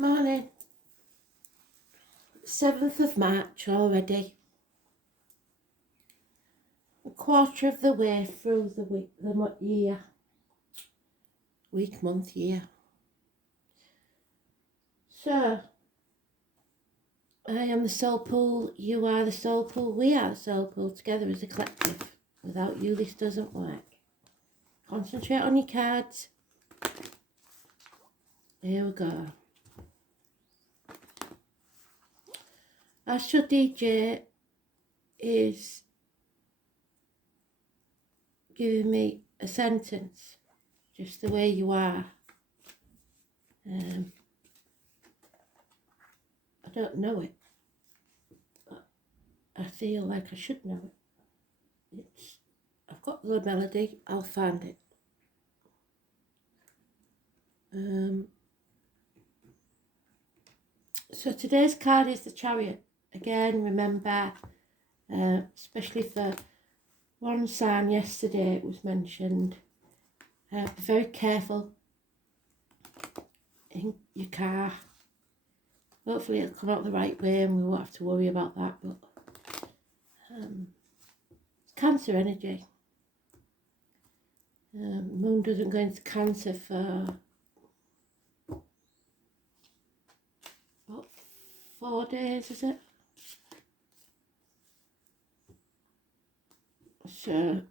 Morning. 7th of March already. A quarter of the way through the year. Week, month, year. So, I am the soul pool, you are the soul pool, we are the soul pool, together as a collective. Without you, this doesn't work. Concentrate on your cards. Here we go. Astro DJ is giving me a sentence, just the way you are. I don't know it, but I feel like I should know it. I've got the melody, I'll find it. So today's card is the Chariot. Again, remember, especially for one sign yesterday, it was mentioned, be very careful in your car. Hopefully it'll come out the right way and we won't have to worry about that, but it's Cancer energy. Moon doesn't go into Cancer for about 4 days, is it? So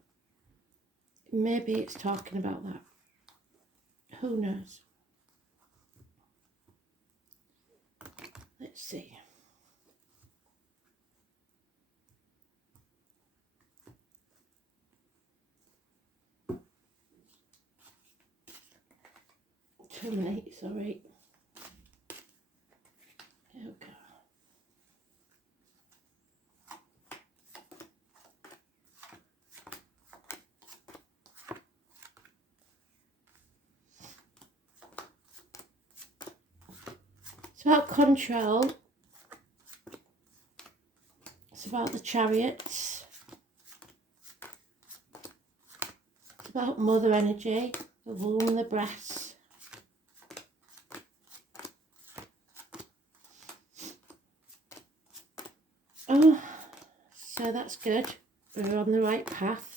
maybe it's talking about that. Who knows? Let's see. Too late, sorry. There we go. It's about control. It's about the Chariots. It's about mother energy, the womb, the breasts. Oh, so that's good. We're on the right path.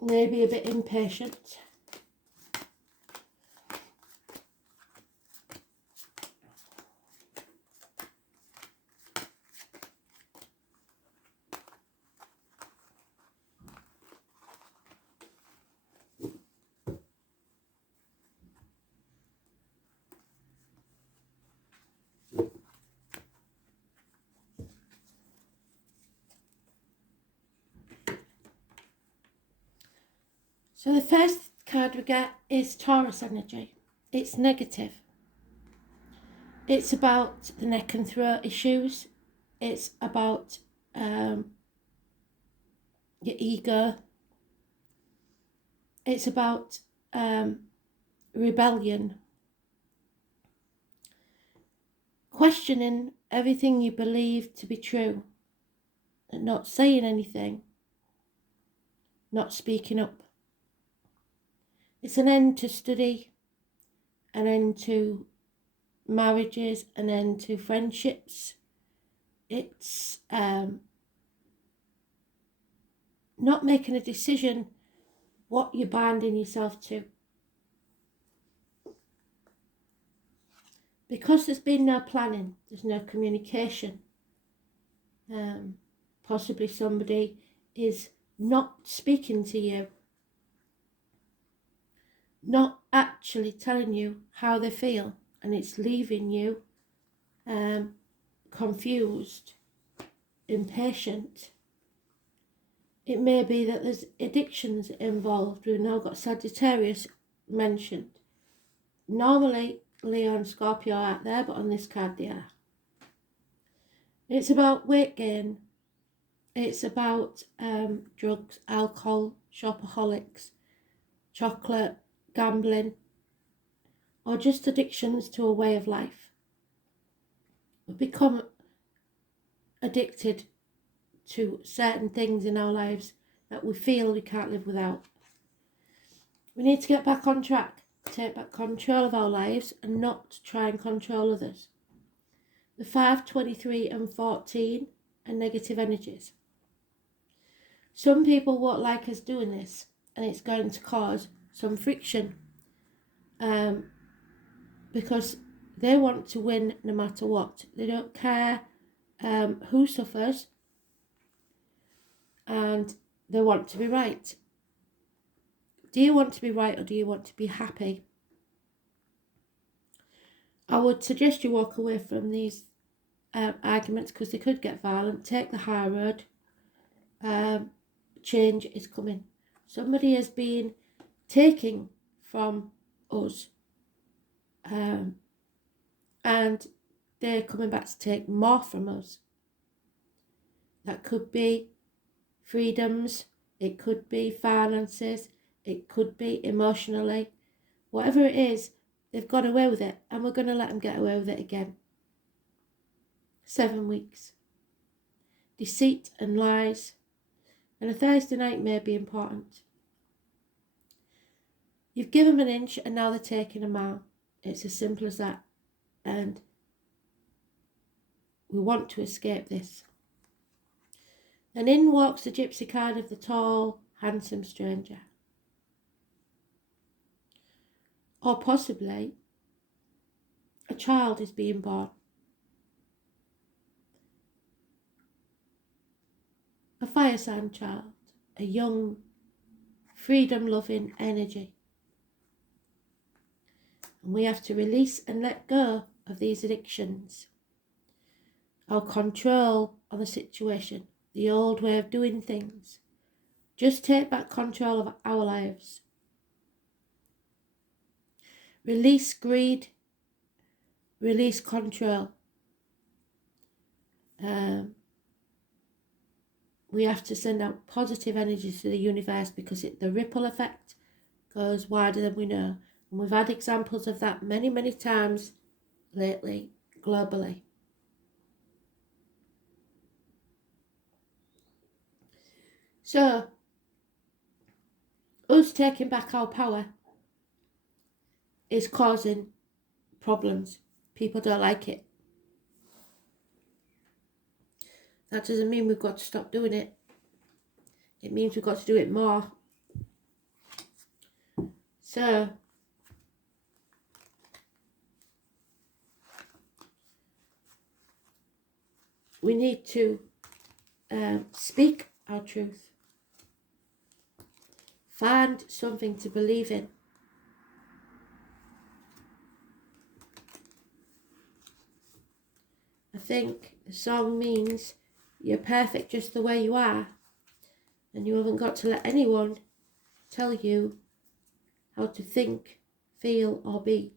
Maybe a bit impatient. So the first card we get is Taurus energy. It's negative. It's about the neck and throat issues. It's about your ego. It's about rebellion. Questioning everything you believe to be true. And not saying anything. Not speaking up. It's an end to study, an end to marriages, an end to friendships. It's not making a decision what you're binding yourself to. Because there's been no planning, there's no communication. Possibly somebody is not speaking to you. Not actually telling you how they feel, and it's leaving you confused, impatient. It may be that there's addictions involved. We've now got Sagittarius mentioned. Normally Leo and Scorpio aren't there, but on this card they are. It's about weight gain. It's about drugs, alcohol, shopaholics, chocolate, gambling, or just addictions to a way of life. We become addicted to certain things in our lives that we feel we can't live without. We need to get back on track, take back control of our lives and not try and control others. The 5, 23 and 14 are negative energies. Some people won't like us doing this, and it's going to cause some friction because they want to win no matter what. They don't care who suffers, and they want to be right. Do you want to be right or do you want to be happy? I would suggest you walk away from these arguments because they could get violent. Take the high road. Change is coming. Somebody has been taking from us, and they're coming back to take more from us. That could be freedoms, it could be finances, it could be emotionally. Whatever it is, they've got away with it, and we're going to let them get away with it again. 7 weeks. Deceit and lies. And a Thursday night may be important. You've given them an inch and now they're taking a mile. It's as simple as that. And we want to escape this. And in walks the gypsy card of the tall, handsome stranger. Or possibly a child is being born. A fire sign child, a young, freedom-loving energy. And we have to release and let go of these addictions, our control on the situation, the old way of doing things. Just take back control of our lives. Release greed, release control. We have to send out positive energy to the universe because the ripple effect goes wider than we know. And we've had examples of that many, many times lately, globally. So, us taking back our power is causing problems. People don't like it. That doesn't mean we've got to stop doing it. It means we've got to do it more. So, we need to speak our truth. Find something to believe in. I think the song means you're perfect just the way you are, and you haven't got to let anyone tell you how to think, feel or be.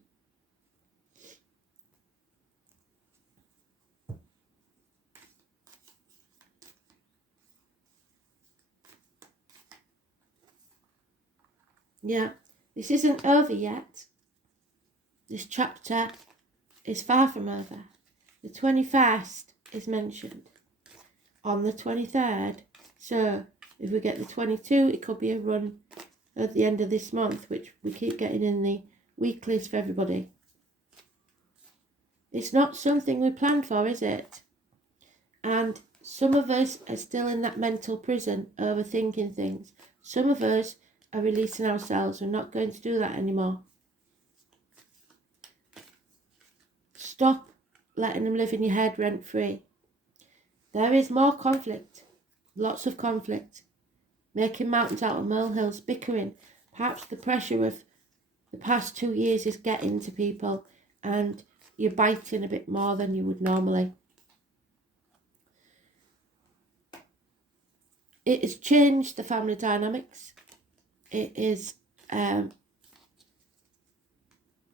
Yeah, this isn't over yet. This chapter is far from over. The 21st is mentioned on the 23rd. So if we get the 22, it could be a run at the end of this month, which we keep getting in the weeklies for everybody. It's not something we planned for, is it? And some of us are still in that mental prison, overthinking things. Some of us are releasing ourselves. We're not going to do that anymore. Stop letting them live in your head rent-free. There is more conflict, lots of conflict, making mountains out of molehills, bickering. Perhaps the pressure of the past 2 years is getting to people and you're biting a bit more than you would normally. It has changed the family dynamics. It is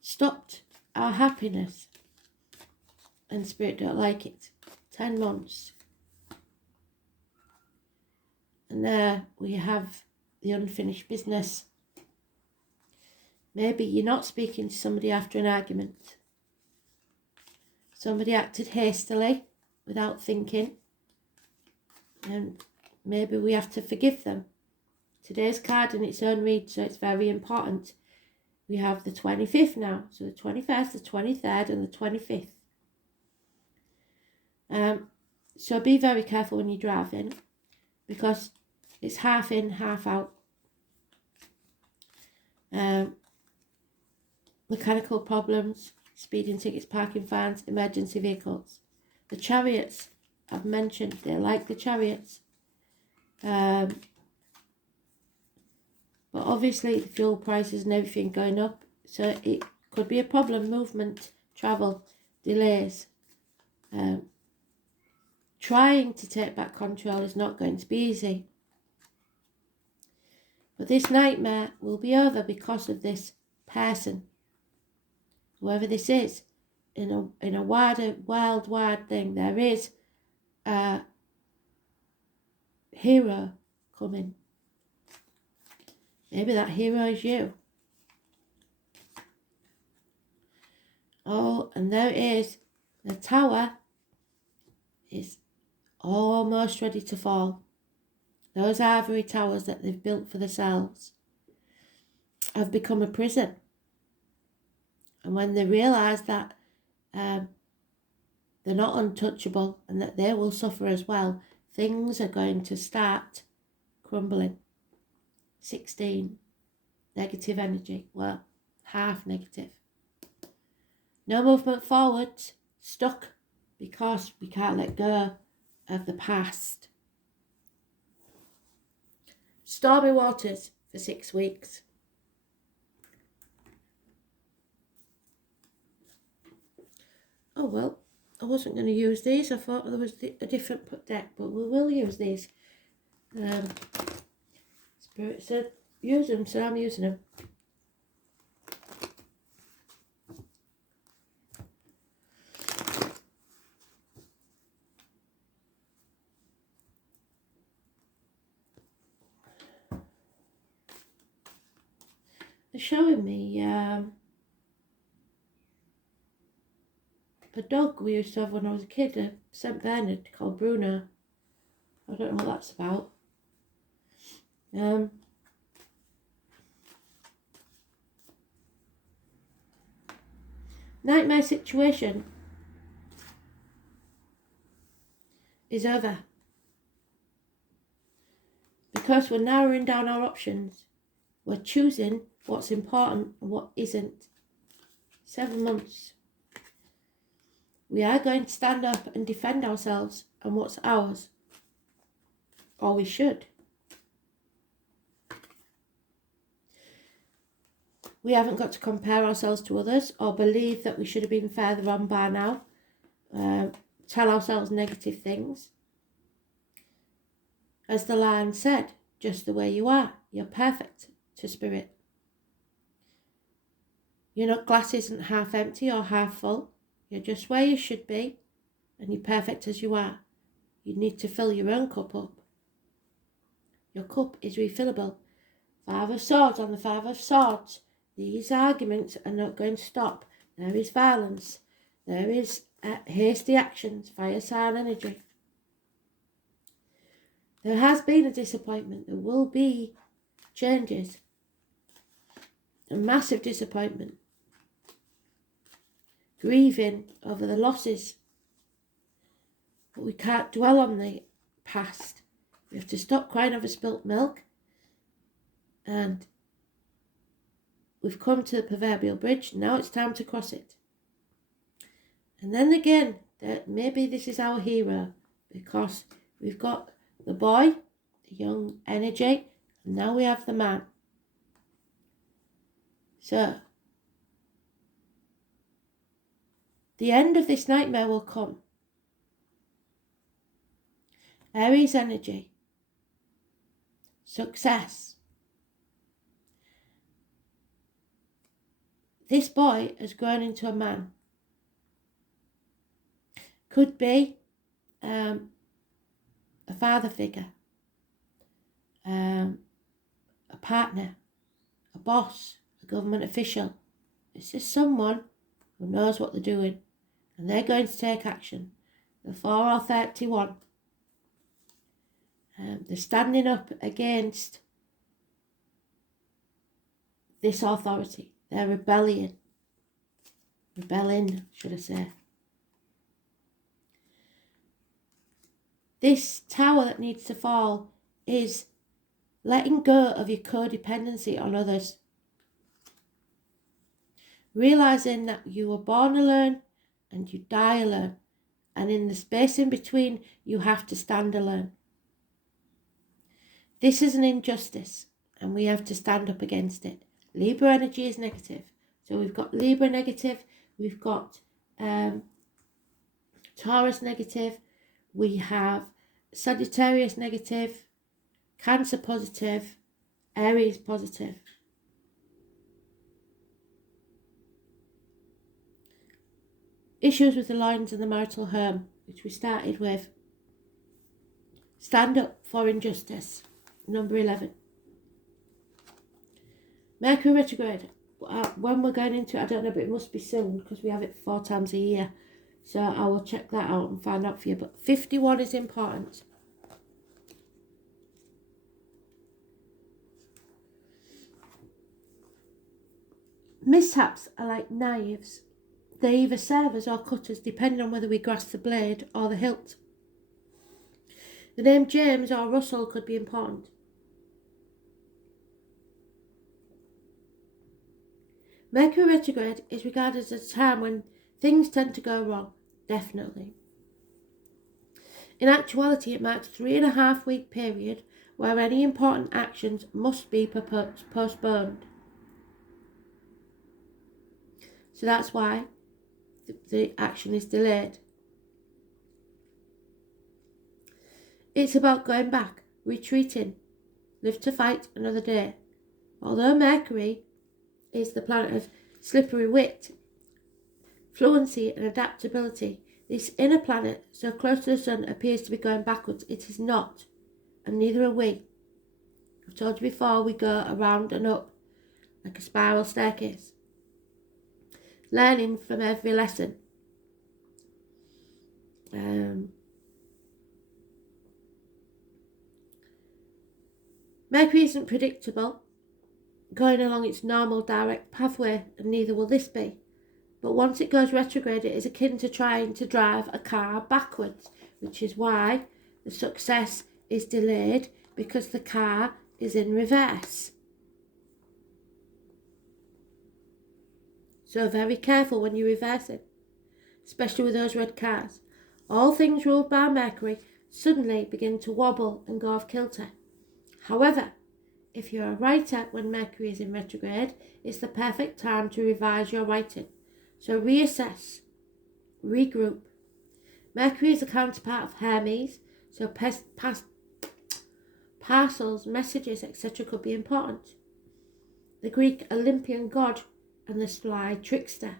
stopped our happiness, and Spirit don't like it. 10 months. And there we have the unfinished business. Maybe you're not speaking to somebody after an argument. Somebody acted hastily without thinking. And maybe we have to forgive them. today's card in its own read, so it's very important. We have the 25th now, so the 21st, the 23rd and the 25th. So be very careful when you're driving, because it's half in, half out. Mechanical problems, speeding tickets, parking fines, emergency vehicles. The chariots I've mentioned, they're like the chariots. But obviously the fuel prices and everything going up, so it could be a problem. Movement, travel, delays. Trying to take back control is not going to be easy. But this nightmare will be over because of this person, whoever this is. In a wider, wide thing, there is a hero coming. Maybe that hero is you. Oh, and there it is. The tower is almost ready to fall. Those ivory towers that they've built for themselves have become a prison. And when they realise that they're not untouchable and that they will suffer as well, things are going to start crumbling. 16, negative energy. Well, half negative. No movement forward, stuck, because we can't let go of the past. Stormy waters for 6 weeks. Oh well, I wasn't going to use these. I thought there was a different deck, but we will use these. Spirit said use them, so I'm using them. They're showing me a dog we used to have when I was a kid, a St. Bernard called Bruno. I don't know what that's about. Nightmare situation is over, because we're narrowing down our options. We're choosing what's important and what isn't. 7 months. We are going to stand up and defend ourselves and what's ours. Or we should. We haven't got to compare ourselves to others or believe that we should have been further on by now. Tell ourselves negative things. As the line said, just the way you are, you're perfect to spirit. Your glass isn't half empty or half full. You're just where you should be, and you're perfect as you are. You need to fill your own cup up. Your cup is refillable. 5 of Swords on the 5 of Swords. These arguments are not going to stop. There is violence. There is hasty actions, fire sign energy. There has been a disappointment. There will be changes. A massive disappointment. Grieving over the losses. But we can't dwell on the past. We have to stop crying over spilt milk. And we've come to the proverbial bridge. Now it's time to cross it. And then again, maybe this is our hero, because we've got the boy, the young energy, and now we have the man. So, the end of this nightmare will come. Aries energy. Success. This boy has grown into a man. Could be a father figure, a partner, a boss, a government official. It's just someone who knows what they're doing, and they're going to take action. The 4 or 31. They're standing up against this authority. They're rebelling, should I say. This tower that needs to fall is letting go of your codependency on others. Realising that you were born alone and you die alone. And in the space in between, you have to stand alone. This is an injustice and we have to stand up against it. Libra energy is negative. So we've got Libra negative, we've got Taurus negative, we have Sagittarius negative, Cancer positive, Aries positive. Issues with the lines and the marital home, which we started with. Stand up for injustice, number 11. Mercury retrograde. When we're going into it, I don't know, but it must be soon because we have it 4 times a year. So I will check that out and find out for you. But 51 is important. Mishaps are like knives. They either serve us or cut us, depending on whether we grasp the blade or the hilt. The name James or Russell could be important. Mercury retrograde is regarded as a time when things tend to go wrong, definitely. In actuality, it marks a 3.5 week period where any important actions must be postponed. So that's why the action is delayed. It's about going back, retreating, live to fight another day. Although Mercury is the planet of slippery wit, fluency and adaptability, this inner planet, so close to the sun, appears to be going backwards. It is not, and neither are we. I've told you before, we go around and up like a spiral staircase, learning from every lesson. Mercury isn't predictable, going along its normal direct pathway, and neither will this be. But once it goes retrograde, it is akin to trying to drive a car backwards, which is why the success is delayed, because the car is in reverse. So very careful when you're reversing, especially with those red cars. All things ruled by Mercury suddenly begin to wobble and go off kilter. However, if you're a writer when Mercury is in retrograde, it's the perfect time to revise your writing. So reassess, regroup. Mercury is the counterpart of Hermes, so parcels, messages, etc. could be important. The Greek Olympian god and the sly trickster,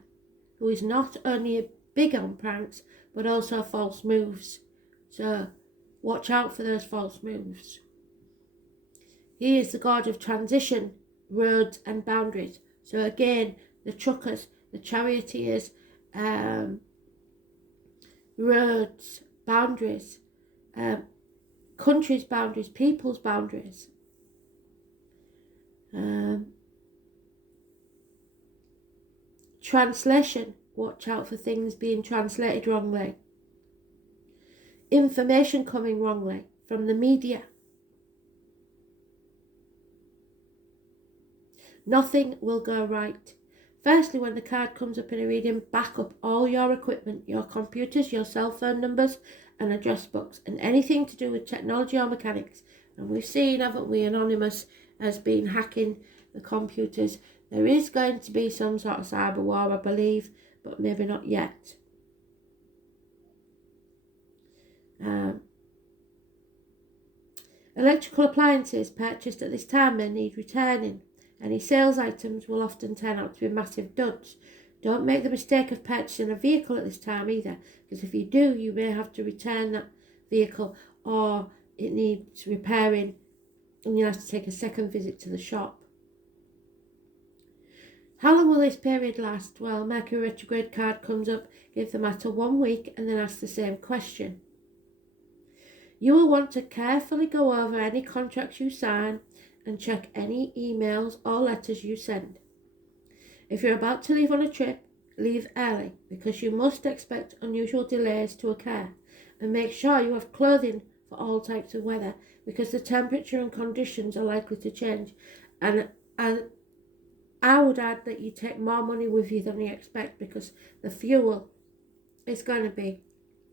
who is not only big on pranks, but also false moves. So watch out for those false moves. He is the god of transition, roads and boundaries. So again, the truckers, the charioteers, roads, boundaries, countries' boundaries, people's boundaries. Translation, watch out for things being translated wrongly. Information coming wrongly from the media. Nothing will go right. Firstly, when the card comes up in a reading, back up all your equipment, your computers, your cell phone numbers and address books, and anything to do with technology or mechanics. And we've seen, haven't we, Anonymous has been hacking the computers. There is going to be some sort of cyber war, I believe, but maybe not yet. Electrical appliances purchased at this time may need returning. Any sales items will often turn out to be massive duds. Don't make the mistake of purchasing a vehicle at this time either, because if you do, you may have to return that vehicle, or it needs repairing and you'll have to take a second visit to the shop. How long will this period last? Well, Mercury retrograde card comes up, give the matter 1 week and then ask the same question. You will want to carefully go over any contracts you sign and check any emails or letters you send. If you're about to leave on a trip, leave early because you must expect unusual delays to occur, and make sure you have clothing for all types of weather because the temperature and conditions are likely to change. And I would add that you take more money with you than you expect because the fuel is going to be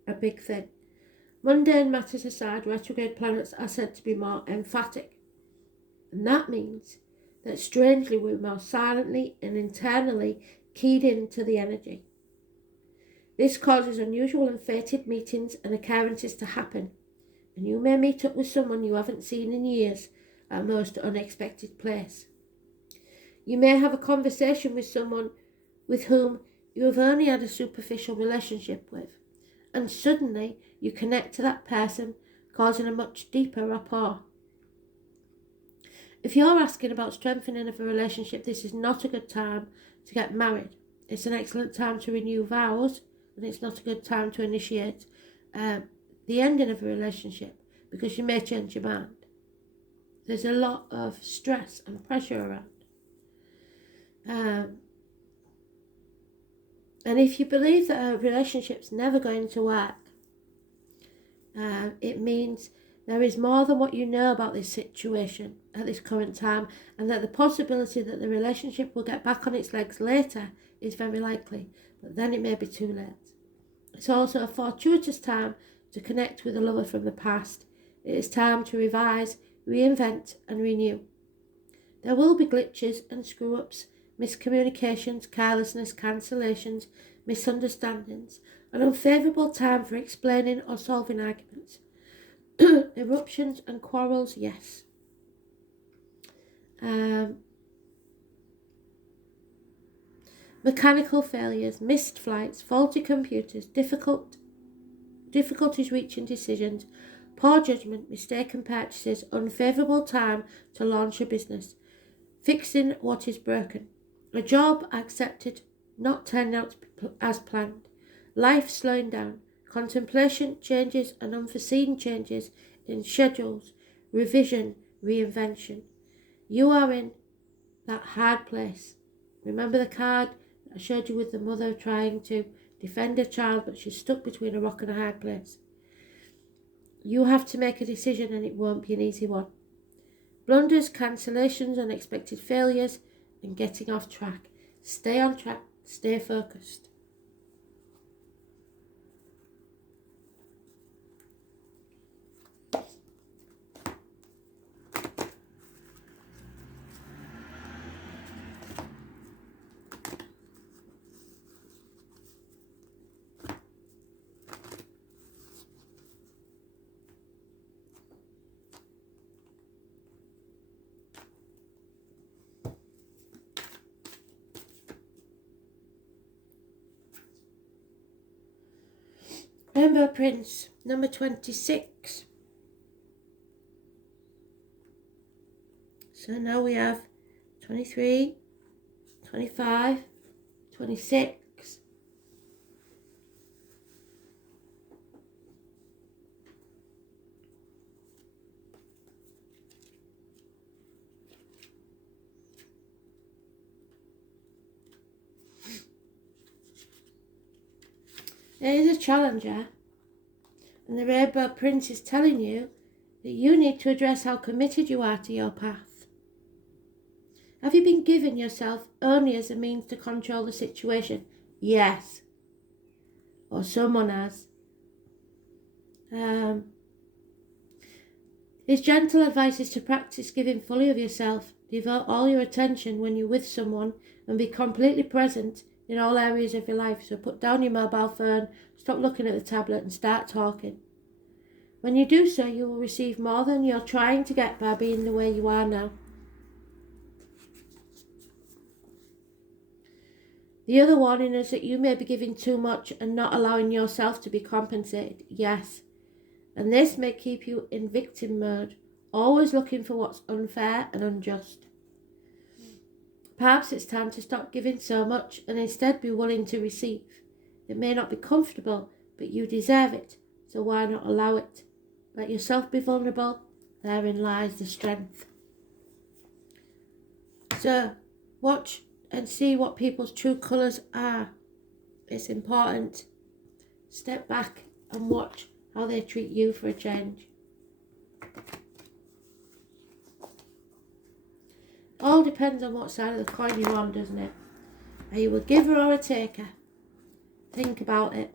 a big thing. Mundane matters aside, retrograde planets are said to be more emphatic. And that means that strangely we're more silently and internally keyed into the energy. This causes unusual and fated meetings and occurrences to happen, and you may meet up with someone you haven't seen in years at a most unexpected place. You may have a conversation with someone with whom you have only had a superficial relationship with, and suddenly you connect to that person, causing a much deeper rapport. If you're asking about strengthening of a relationship, this is not a good time to get married. It's an excellent time to renew vows, and it's not a good time to initiate the ending of a relationship because you may change your mind. There's a lot of stress and pressure around. And if you believe that a relationship's never going to work, it means there is more than what you know about this situation at this current time, and that the possibility that the relationship will get back on its legs later is very likely, but then it may be too late. It's also a fortuitous time to connect with a lover from the past. It is time to revise, reinvent and renew. There will be glitches and screw-ups, miscommunications, carelessness, cancellations, misunderstandings, an unfavourable time for explaining or solving arguments. Eruptions and quarrels, yes. Mechanical failures, missed flights, faulty computers, difficulties reaching decisions, poor judgment, mistaken purchases, unfavourable time to launch a business, fixing what is broken, a job accepted, not turned out as planned, life slowing down, contemplation, changes and unforeseen changes in schedules, revision, reinvention. You are in that hard place. Remember the card that I showed you with the mother trying to defend her child, but she's stuck between a rock and a hard place. You have to make a decision, and it won't be an easy one. Blunders, cancellations, unexpected failures, and getting off track. Stay on track, stay focused. Rainbow Prince, number 26. So now we have 23, 25, 26. There is a challenger, and the Rainbow Prince is telling you that you need to address how committed you are to your path. Have you been given yourself only as a means to control the situation? Yes. Or someone has. His gentle advice is to practice giving fully of yourself. Devote all your attention when you're with someone and be completely present in all areas of your life. So put down your mobile phone, stop looking at the tablet and start talking. When you do so, you will receive more than you're trying to get by being the way you are now. The other warning is that you may be giving too much and not allowing yourself to be compensated. Yes. And this may keep you in victim mode, always looking for what's unfair and unjust. Perhaps it's time to stop giving so much and instead be willing to receive. It may not be comfortable, but you deserve it, so why not allow it? Let yourself be vulnerable. Therein lies the strength. So watch and see what people's true colours are. It's important. Step back and watch how they treat you for a change. All depends on what side of the coin you're on, doesn't it? Are you a giver or a taker? Think about it.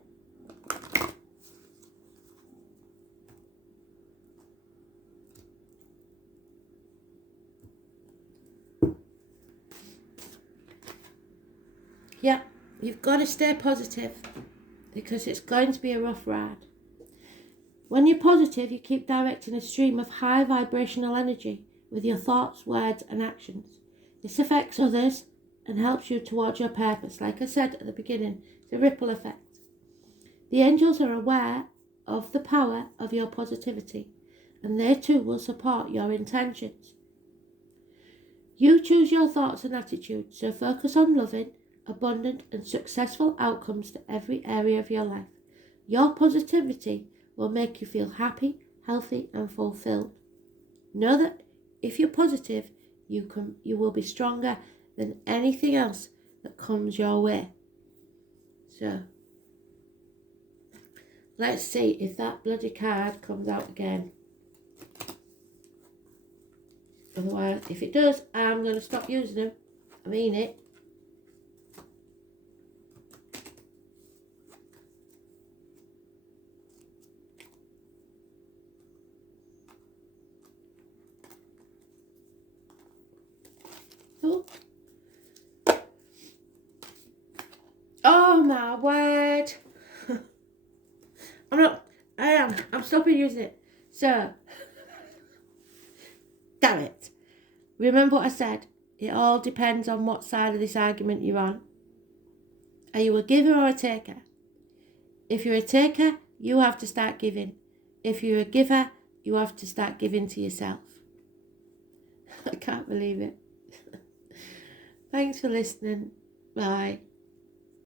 Yeah, you've got to stay positive because it's going to be a rough ride. When you're positive, you keep directing a stream of high vibrational energy with your thoughts, words and actions. This affects others and helps you towards your purpose. Like I said at the beginning, it's a ripple effect. The angels are aware of the power of your positivity and they too will support your intentions. You choose your thoughts and attitudes, so focus on loving, abundant and successful outcomes to every area of your life. Your positivity will make you feel happy, healthy and fulfilled. Know that if you're positive, you will be stronger than anything else that comes your way. So, let's see if that bloody card comes out again. Otherwise, if it does, I'm going to stop using them. I mean it. Oh. Oh my word. I'm stopping using it. So, damn it. Remember what I said. It all depends on what side of this argument you're on. Are you a giver or a taker? If you're a taker, you have to start giving. If you're a giver, you have to start giving to yourself. I can't believe it. Thanks for listening. Bye.